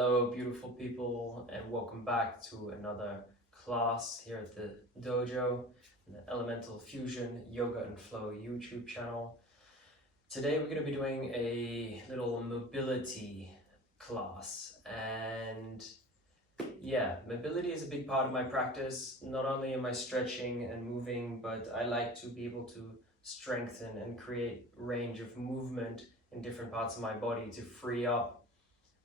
Hello, beautiful people, and welcome back to another class here at the dojo, the Elemental Fusion Yoga and Flow YouTube channel. Today we're going to be doing a little mobility class, and yeah, mobility is a big part of my practice. Not only am I stretching and moving, but I like to be able to strengthen and create range of movement in different parts of my body to free up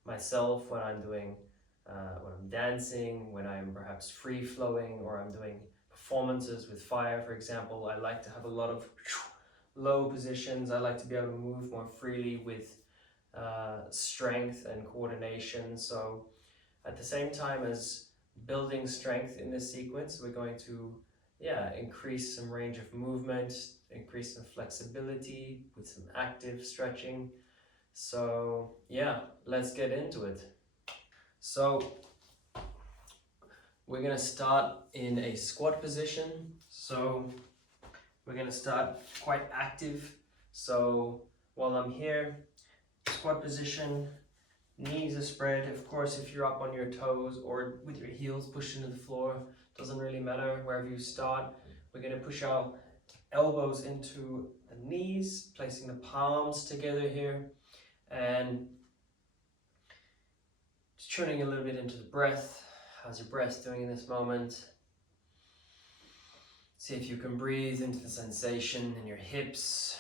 myself when I'm doing, when I'm dancing, when I'm perhaps free flowing, or I'm doing performances with fire, for example. I like to have a lot of low positions. I like to be able to move more freely with strength and coordination. So at the same time as building strength in this sequence, we're going to increase some range of movement, increase some flexibility with some active stretching. So yeah, let's get into it. So we're gonna start in a squat position. So we're gonna start quite active. So while I'm here, squat position, knees are spread. Of course, if you're up on your toes or with your heels pushed into the floor, doesn't really matter wherever you start. We're gonna push our elbows into the knees, placing the palms together here, and just tuning a little bit into the breath. How's your breath doing in this moment? See if you can breathe into the sensation in your hips.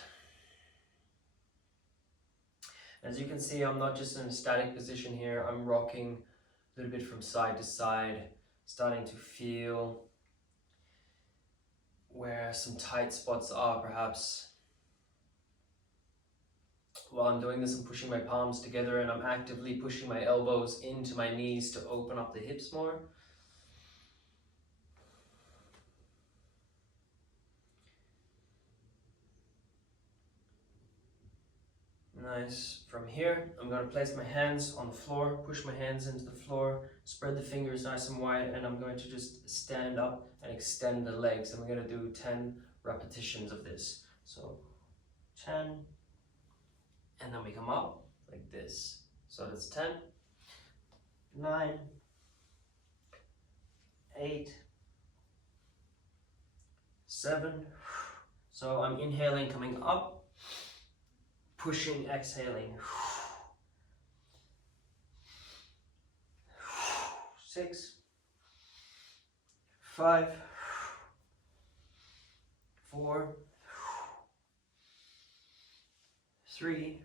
As you can see, I'm not just in a static position here. I'm rocking a little bit from side to side, starting to feel where some tight spots are perhaps. While I'm doing this, I'm pushing my palms together and I'm actively pushing my elbows into my knees to open up the hips more. Nice. From here, I'm going to place my hands on the floor, push my hands into the floor, spread the fingers nice and wide, and I'm going to just stand up and extend the legs. And we're going to do 10 repetitions of this. So 10, and then we come up like this. So that's 10, 9, 8, 7. So I'm inhaling, coming up, pushing, exhaling. 6, 5, 4, 3,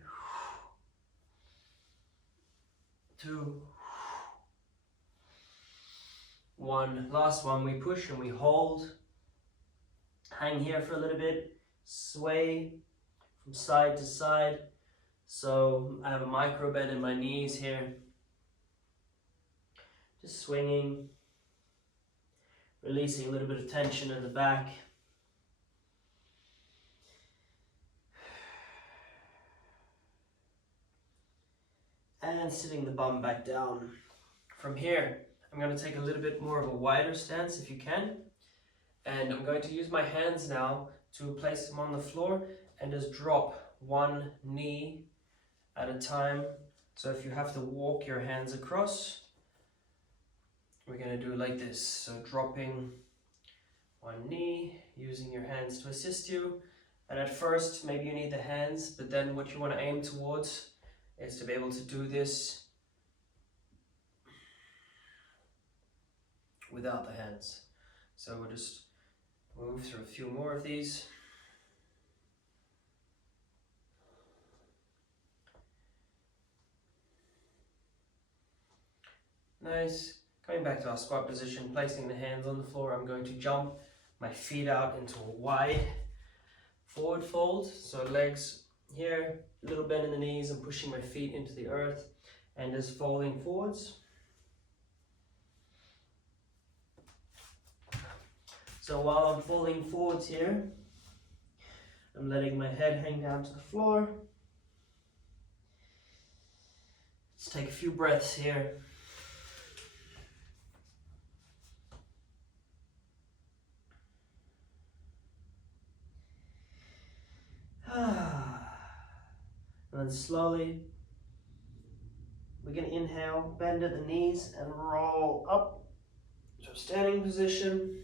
2, 1. Last one, we push and we hold. Hang here for a little bit, sway from side to side. So I have a micro bend in my knees here. Just swinging, releasing a little bit of tension in the back. And sitting the bum back down. From here, I'm going to take a little bit more of a wider stance if you can. And I'm going to use my hands now to place them on the floor and just drop one knee at a time. So if you have to walk your hands across, we're going to do it like this. So dropping one knee, using your hands to assist you. And at first, maybe you need the hands, but then what you want to aim towards is to be able to do this without the hands. So we'll just move through a few more of these. Nice. Coming back to our squat position, placing the hands on the floor, I'm going to jump my feet out into a wide forward fold. So legs here, a little bend in the knees, and pushing my feet into the earth and just folding forwards. So while I'm folding forwards here, I'm letting my head hang down to the floor. Let's take a few breaths here. And then slowly, we can inhale, bend at the knees and roll up to a standing position.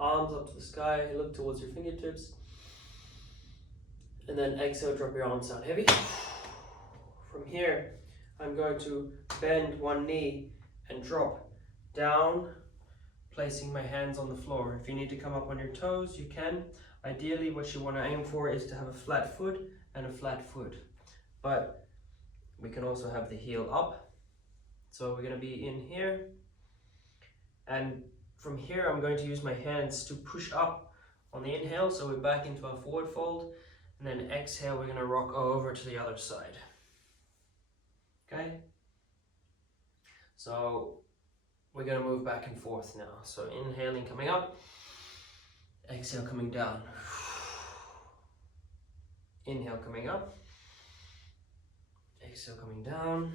Arms up to the sky, look towards your fingertips. And then exhale, drop your arms down heavy. From here, I'm going to bend one knee and drop down, placing my hands on the floor. If you need to come up on your toes, you can. Ideally, what you want to aim for is to have a flat foot and a flat foot. But we can also have the heel up. So we're going to be in here. And from here, I'm going to use my hands to push up on the inhale. So we're back into our forward fold. And then exhale, we're going to rock over to the other side. Okay? So we're going to move back and forth now. So inhaling, coming up. Exhale, coming down. Inhale, coming up. Exhale, coming down.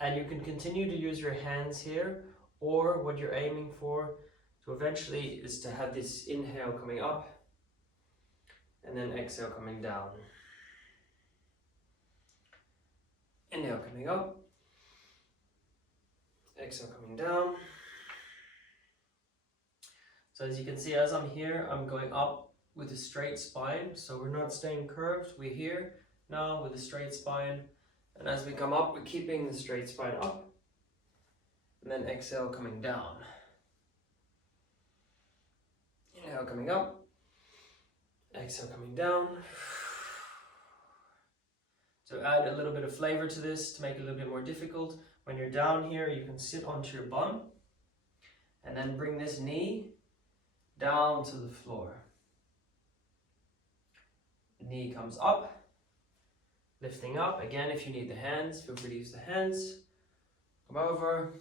And you can continue to use your hands here, or what you're aiming for to eventually is to have this inhale coming up and then exhale coming down. Inhale coming up, exhale coming down. So as you can see, as I'm here, I'm going up with a straight spine. So we're not staying curved, we're here now with a straight spine. And as we come up, we're keeping the straight spine up. And then exhale coming down. Inhale coming up. Exhale coming down. To add a little bit of flavor to this, to make it a little bit more difficult, when you're down here, you can sit onto your bum. And then bring this knee down to the floor. Knee comes up. Lifting up, again, if you need the hands, feel free to use the hands. Come over,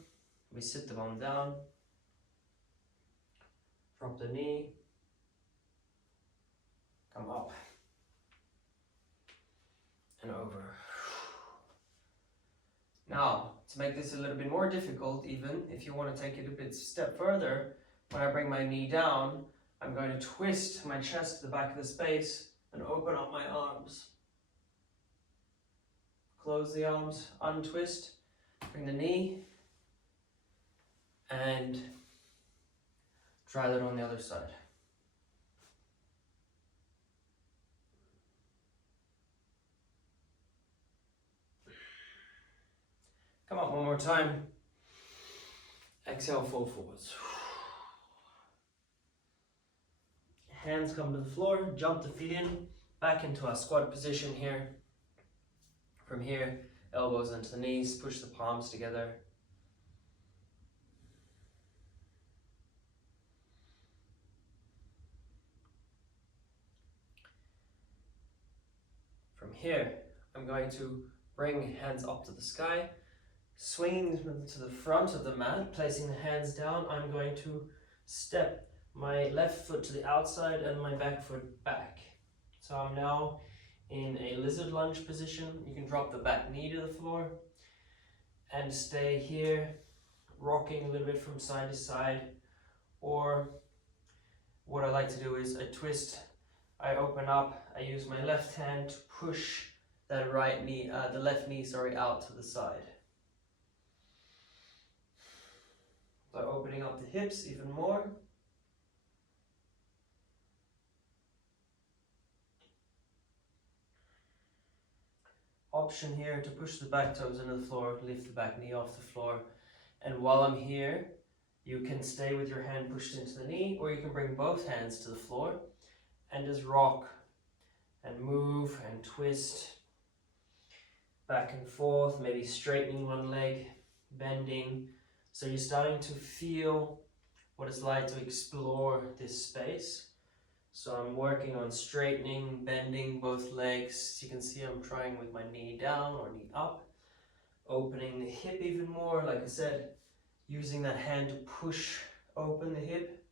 we sit the bum down. Drop the knee. Come up. And over. Now, to make this a little bit more difficult even, if you want to take it a bit step further, when I bring my knee down, I'm going to twist my chest to the back of the space and open up my arms. Close the arms, untwist, bring the knee, and try that on the other side. Come up one more time. Exhale, fold forwards. Hands come to the floor, jump the feet in, back into our squat position here. From here, elbows into the knees, push the palms together. From here, I'm going to bring hands up to the sky, swinging to the front of the mat, placing the hands down. I'm going to step my left foot to the outside and my back foot back. So I'm now in a lizard lunge position. You can drop the back knee to the floor and stay here, rocking a little bit from side to side. Or what I like to do is I twist, I open up, I use my left hand to push that right knee, the left knee, out to the side. By opening up the hips even more. Option here to push the back toes into the floor, lift the back knee off the floor. And while I'm here, you can stay with your hand pushed into the knee, or you can bring both hands to the floor and just rock and move and twist back and forth, maybe straightening one leg, bending. So you're starting to feel what it's like to explore this space. So I'm working on straightening, bending both legs. You can see I'm trying with my knee down or knee up, opening the hip even more. Like I said, using that hand to push open the hip.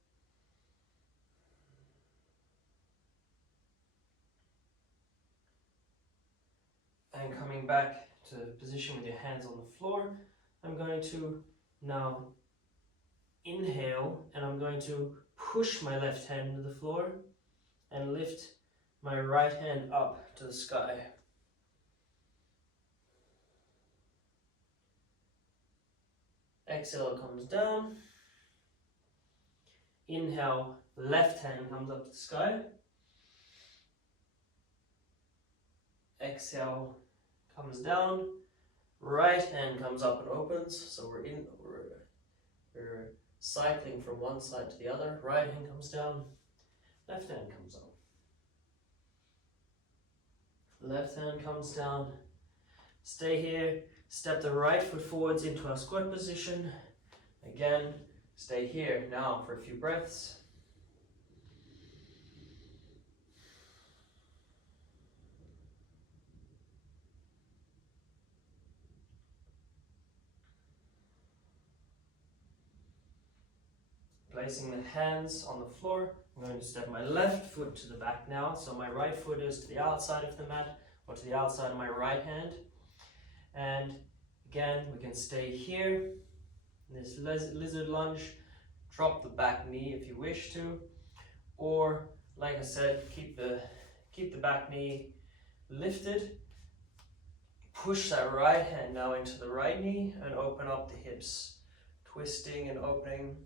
And coming back to position with your hands on the floor, I'm going to now inhale, and I'm going to push my left hand to the floor and lift my right hand up to the sky. Exhale comes down. Inhale, left hand comes up to the sky. Exhale comes down. Right hand comes up and opens. So we're cycling from one side to the other. Right hand comes down. Left hand comes up. Left hand comes down. Stay here. Step the right foot forwards into our squat position. Again, stay here now for a few breaths. Placing the hands on the floor. I'm going to step my left foot to the back now. So my right foot is to the outside of the mat or to the outside of my right hand. And again, we can stay here in this lizard lunge. Drop the back knee if you wish to. Or, like I said, keep the back knee lifted. Push that right hand now into the right knee and open up the hips. Twisting and opening.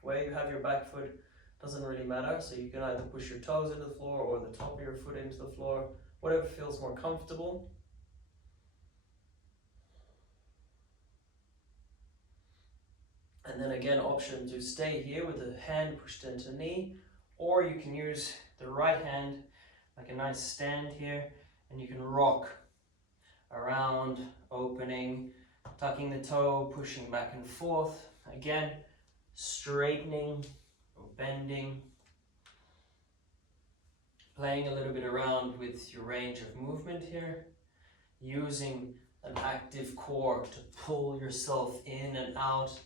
Where you have your back foot doesn't really matter, so you can either push your toes into the floor or the top of your foot into the floor, whatever feels more comfortable. And then again, option to stay here with the hand pushed into the knee, or you can use the right hand like a nice stand here, and you can rock around, opening, tucking the toe, pushing back and forth. Again, straightening or bending, playing a little bit around with your range of movement here, using an active core to pull yourself in and out,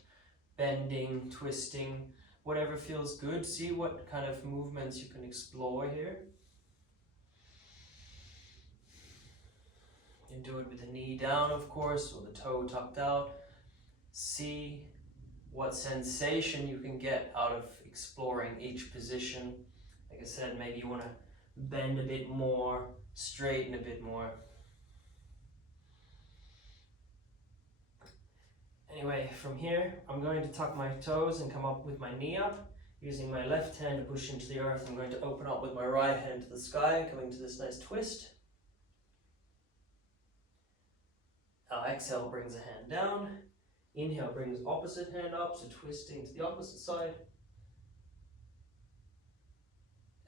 bending, twisting, whatever feels good. See what kind of movements you can explore here. You can do it with the knee down, of course, or the toe tucked out. See what sensation you can get out of exploring each position. Like I said, maybe you want to bend a bit more, straighten a bit more. Anyway, from here, I'm going to tuck my toes and come up with my knee up. Using my left hand to push into the earth, I'm going to open up with my right hand to the sky, coming to this nice twist. Exhale brings a hand down. Inhale brings opposite hand up, so twisting to the opposite side.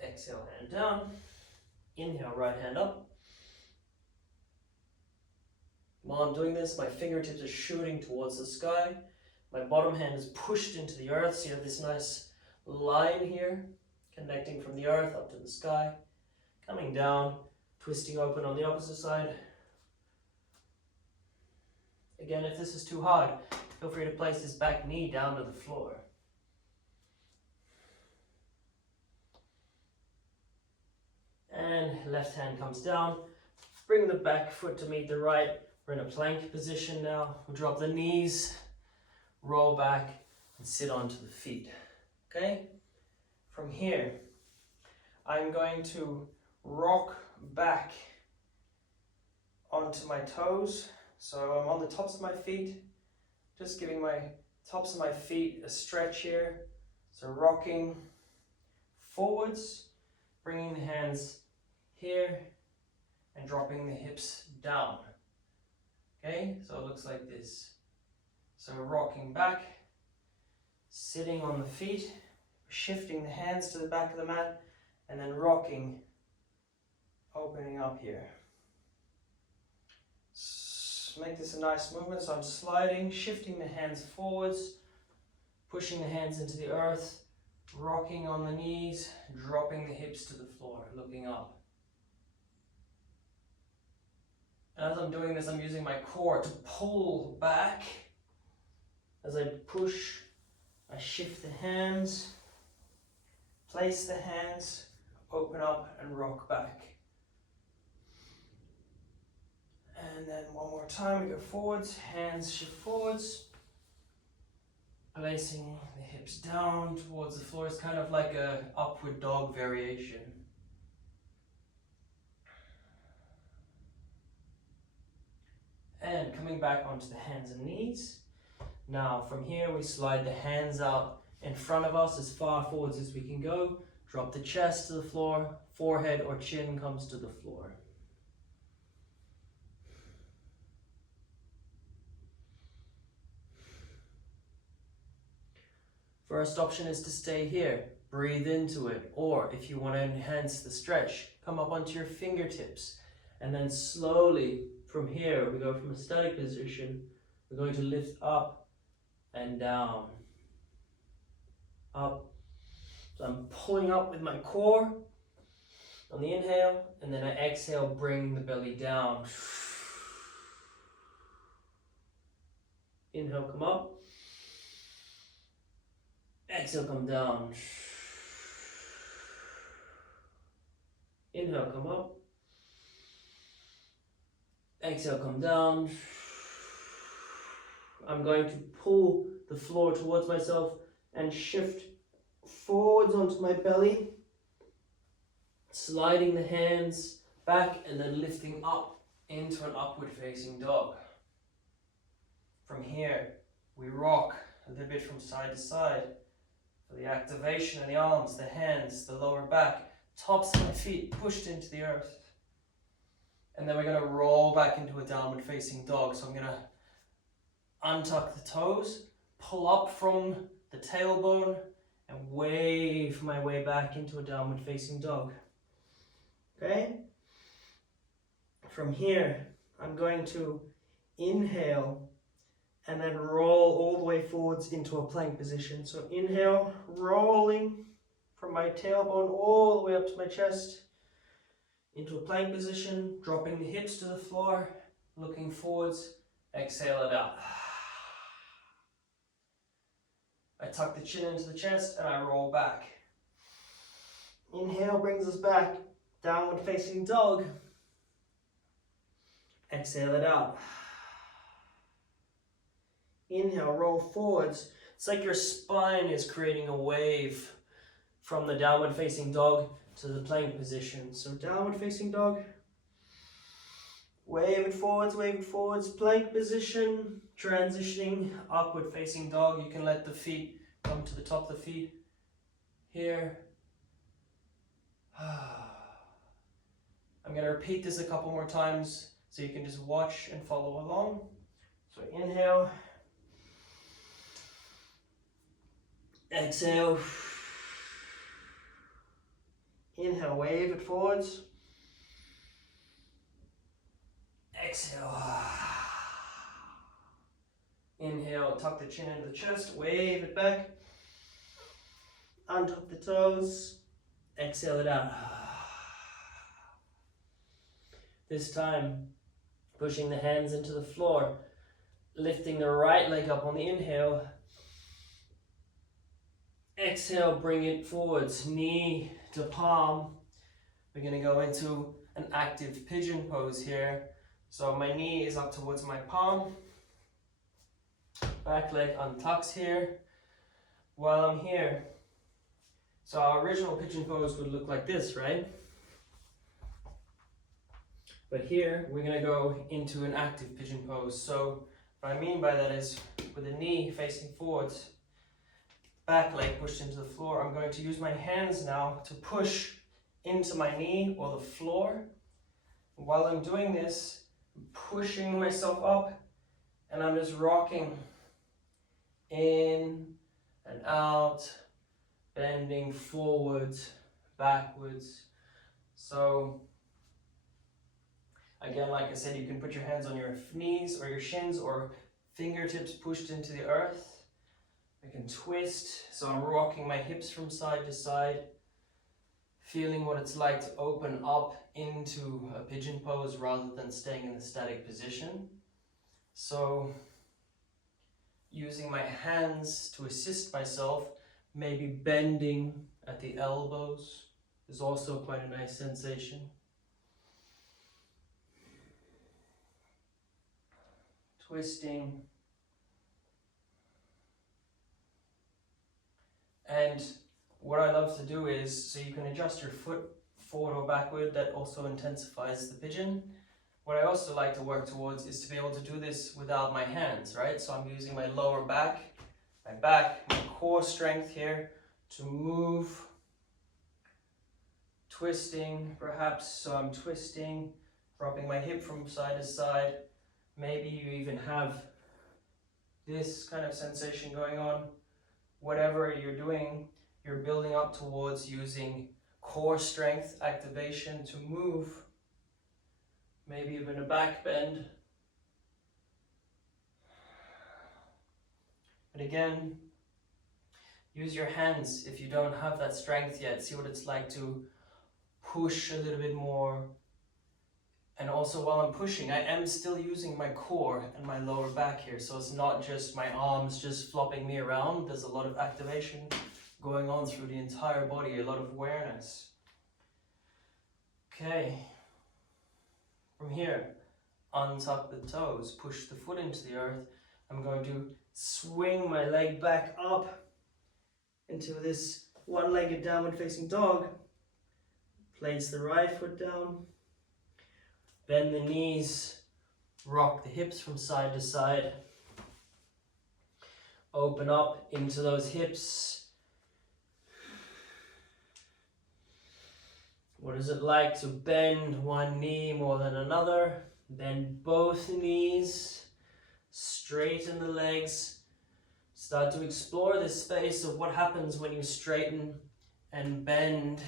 Exhale, hand down. Inhale, right hand up. While I'm doing this, my fingertips are shooting towards the sky. My bottom hand is pushed into the earth, so you have this nice line here, connecting from the earth up to the sky. Coming down, twisting open on the opposite side. Again, if this is too hard, feel free to place this back knee down to the floor. And left hand comes down. Bring the back foot to meet the right. We're in a plank position now. We'll drop the knees, roll back, and sit onto the feet. Okay? From here, I'm going to rock back onto my toes. So I'm on the tops of my feet, just giving my tops of my feet a stretch here. So rocking forwards, bringing the hands here and dropping the hips down. Okay, so it looks like this. So rocking back, sitting on the feet, shifting the hands to the back of the mat, and then rocking, opening up here. Make this a nice movement, so I'm sliding, shifting the hands forwards, pushing the hands into the earth, rocking on the knees, dropping the hips to the floor, looking up. And as I'm doing this, I'm using my core to pull back. As I push, I shift the hands, place the hands, open up and rock back. And then one more time, we go forwards, hands shift forwards, placing the hips down towards the floor. It's kind of like a upward dog variation. And back onto the hands and knees. Now from here we slide the hands out in front of us as far forwards as we can go. Drop the chest to the floor, forehead or chin comes to the floor. First option is to stay here, breathe into it, or if you want to enhance the stretch, come up onto your fingertips, and then slowly from here, we go from a static position, we're going to lift up and down, up. So I'm pulling up with my core on the inhale, and then I exhale, bring the belly down. Inhale, come up. Exhale, come down. Inhale, come up. Exhale, come down. I'm going to pull the floor towards myself and shift forwards onto my belly, sliding the hands back and then lifting up into an upward facing dog. From here, we rock a little bit from side to side for the activation of the arms, the hands, the lower back, tops of my feet pushed into the earth. And then we're going to roll back into a downward facing dog. So I'm going to untuck the toes, pull up from the tailbone, and wave my way back into a downward facing dog. Okay? From here, I'm going to inhale and then roll all the way forwards into a plank position. So inhale, rolling from my tailbone all the way up to my chest into a plank position, dropping the hips to the floor, looking forwards, exhale it out. I tuck the chin into the chest and I roll back. Inhale brings us back, downward facing dog. Exhale it out. Inhale, roll forwards. It's like your spine is creating a wave from the downward facing dog to the plank position. So downward facing dog, wave it forwards, plank position, transitioning, upward facing dog. You can let the feet come to the top of the feet. Here. I'm going to repeat this a couple more times so you can just watch and follow along. So inhale. Exhale. Inhale, wave it forwards. Exhale. Inhale, tuck the chin into the chest, wave it back. Untuck the toes. Exhale it out. This time, pushing the hands into the floor, lifting the right leg up on the inhale. Exhale, bring it forwards, knee to palm. We're going to go into an active pigeon pose here. So my knee is up towards my palm. Back leg untucks here. While I'm here, so our original pigeon pose would look like this, right? But here, we're going to go into an active pigeon pose. So what I mean by that is, with the knee facing forwards, back leg pushed into the floor, I'm going to use my hands now to push into my knee or the floor. While I'm doing this, I'm pushing myself up and I'm just rocking in and out, bending forwards, backwards. So again, like I said, you can put your hands on your knees or your shins or fingertips pushed into the earth. I can twist, so I'm rocking my hips from side to side, feeling what it's like to open up into a pigeon pose rather than staying in the static position. So using my hands to assist myself, maybe bending at the elbows is also quite a nice sensation. Twisting. And what I love to do is, so you can adjust your foot forward or backward, that also intensifies the pigeon. what I also like to work towards is to be able to do this without my hands, right? So I'm using my lower back, my core strength here to move, twisting perhaps. So I'm twisting, dropping my hip from side to side. Maybe you even have this kind of sensation going on. Whatever you're doing, you're building up towards using core strength activation to move. Maybe even a back bend. But again, use your hands if you don't have that strength yet. See what it's like to push a little bit more. And also while I'm pushing, I am still using my core and my lower back here. So it's not just my arms just flopping me around. There's a lot of activation going on through the entire body, a lot of awareness. Okay. From here, untuck the toes, push the foot into the earth. I'm going to swing my leg back up into this one-legged downward facing dog. Place the right foot down. Bend the knees, rock the hips from side to side. Open up into those hips. What is it like to bend one knee more than another? Bend both knees, straighten the legs. Start to explore this space of what happens when you straighten and bend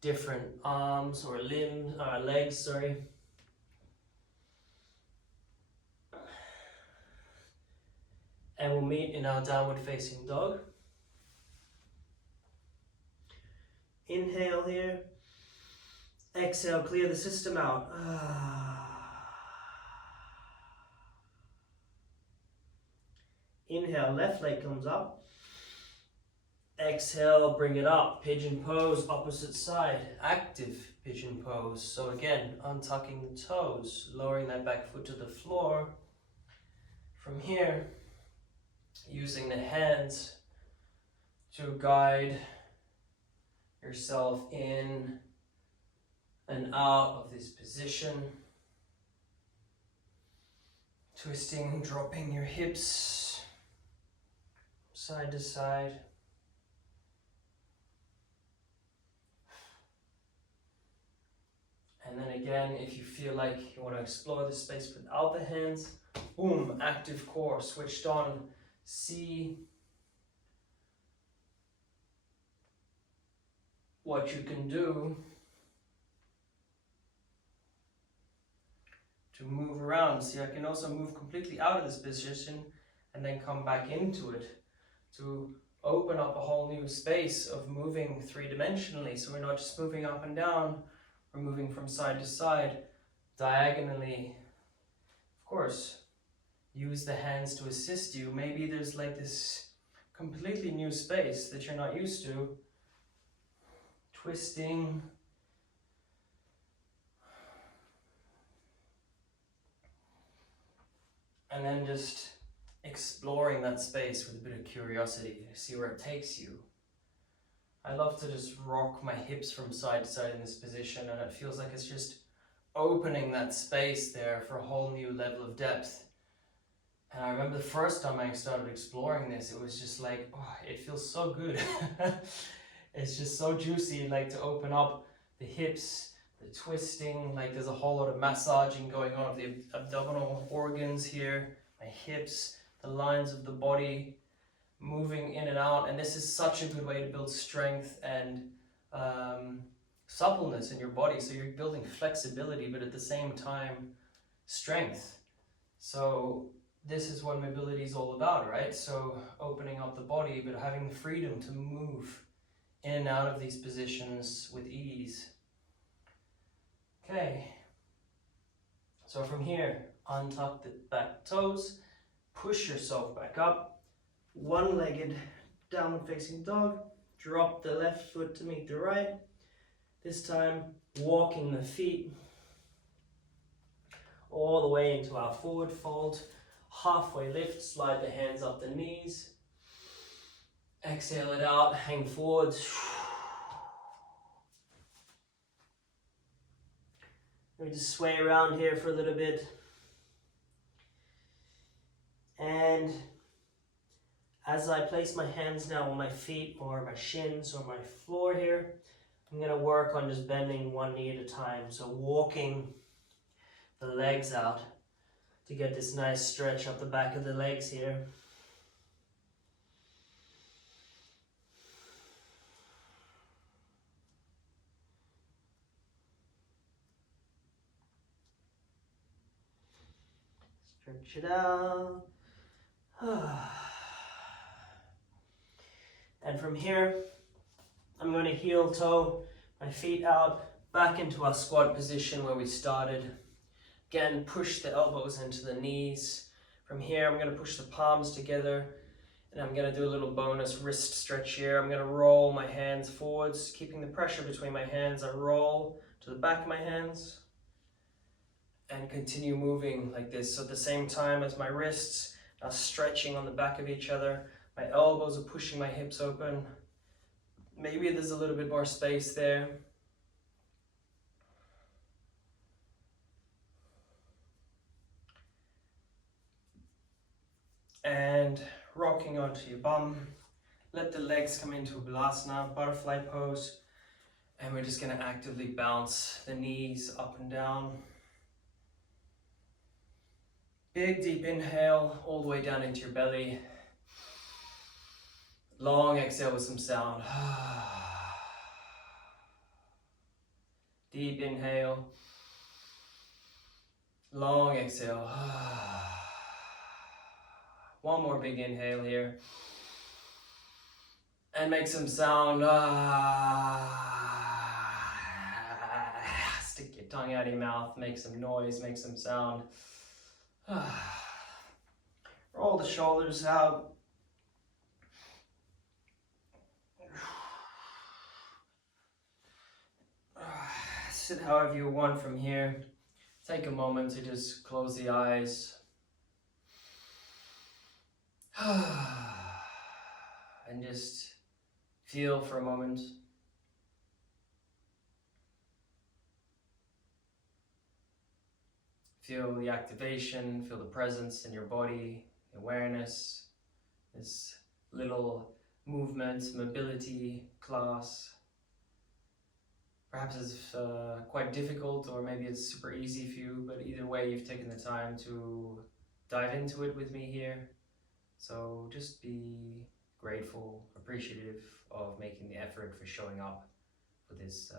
different arms or limbs, legs, sorry. And we'll meet in our downward facing dog. Inhale here. Exhale, clear the system out. Inhale, left leg comes up. Exhale, bring it up. Pigeon pose, opposite side. Active pigeon pose. So again, untucking the toes, lowering that back foot to the floor. From here, using the hands to guide yourself in and out of this position. Twisting, dropping your hips side to side. And then again, if you feel like you want to explore the space without the hands, boom, active core, switched on. See what you can do to move around. See, I can also move completely out of this position and then come back into it to open up a whole new space of moving three-dimensionally. So we're not just moving up and down, we're moving from side to side, diagonally. Of course, use the hands to assist you. Maybe there's like this completely new space that you're not used to. Twisting. And then just exploring that space with a bit of curiosity, see where it takes you. I love to just rock my hips from side to side in this position, and it feels like it's just opening that space there for a whole new level of depth. And I remember the first time I started exploring this, it was just like, oh, it feels so good. It's just so juicy, like to open up the hips, the twisting, like there's a whole lot of massaging going on of the abdominal organs here, my hips, the lines of the body, moving in and out. And this is such a good way to build strength and suppleness in your body. So you're building flexibility, but at the same time, strength. So this is what mobility is all about, right? So opening up the body, but having the freedom to move in and out of these positions with ease. Okay. So from here, untuck the back toes, push yourself back up, one-legged downward facing dog, drop the left foot to meet the right. This time, walking the feet all the way into our forward fold. Halfway lift, slide the hands up the knees. Exhale it out, hang forwards. Let me just sway around here for a little bit. And as I place my hands now on my feet or my shins or my floor here, I'm going to work on just bending one knee at a time. So walking the legs out to get this nice stretch up the back of the legs here. Stretch it out. And from here, I'm going to heel toe my feet out back into our squat position where we started. Again, push the elbows into the knees. From here, I'm going to push the palms together, and I'm going to do a little bonus wrist stretch here. I'm going to roll my hands forwards, keeping the pressure between my hands. I roll to the back of my hands and continue moving like this. So at the same time as my wrists are stretching on the back of each other, my elbows are pushing my hips open. Maybe there's a little bit more space there. And rocking onto your bum. Let the legs come into Balasana, butterfly pose. And we're just going to actively bounce the knees up and down. Big deep inhale all the way down into your belly. Long exhale with some sound. Deep inhale. Long exhale. One more big inhale here. And make some sound. Stick your tongue out of your mouth. Make some noise. Make some sound. Roll the shoulders out. Sit however you want from here. Take a moment to just close the eyes. And just feel for a moment. Feel the activation, feel the presence in your body, awareness, this little movement, mobility class. Perhaps it's quite difficult, or maybe it's super easy for you, but either way you've taken the time to dive into it with me here. So just be grateful, appreciative of making the effort for showing up for this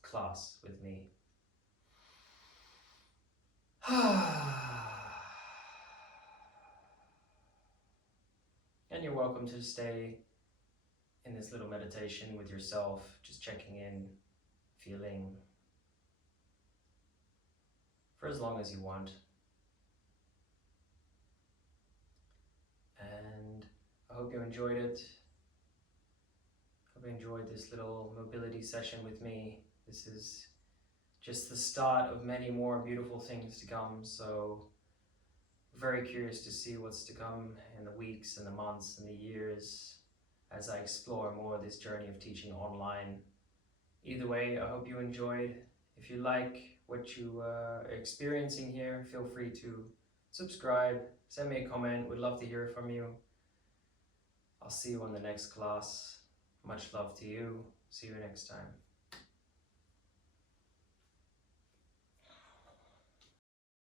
class with me. And you're welcome to stay in this little meditation with yourself, just checking in, feeling, for as long as you want. And I hope you enjoyed it. Hope you enjoyed this little mobility session with me. This is just the start of many more beautiful things to come, so very curious to see what's to come in the weeks and the months and the years as I explore more of this journey of teaching online. Either way, I hope you enjoyed. If you like what you are experiencing here, feel free to subscribe, send me a comment. We'd love to hear from you. I'll see you on the next class. Much love to you. See you next time.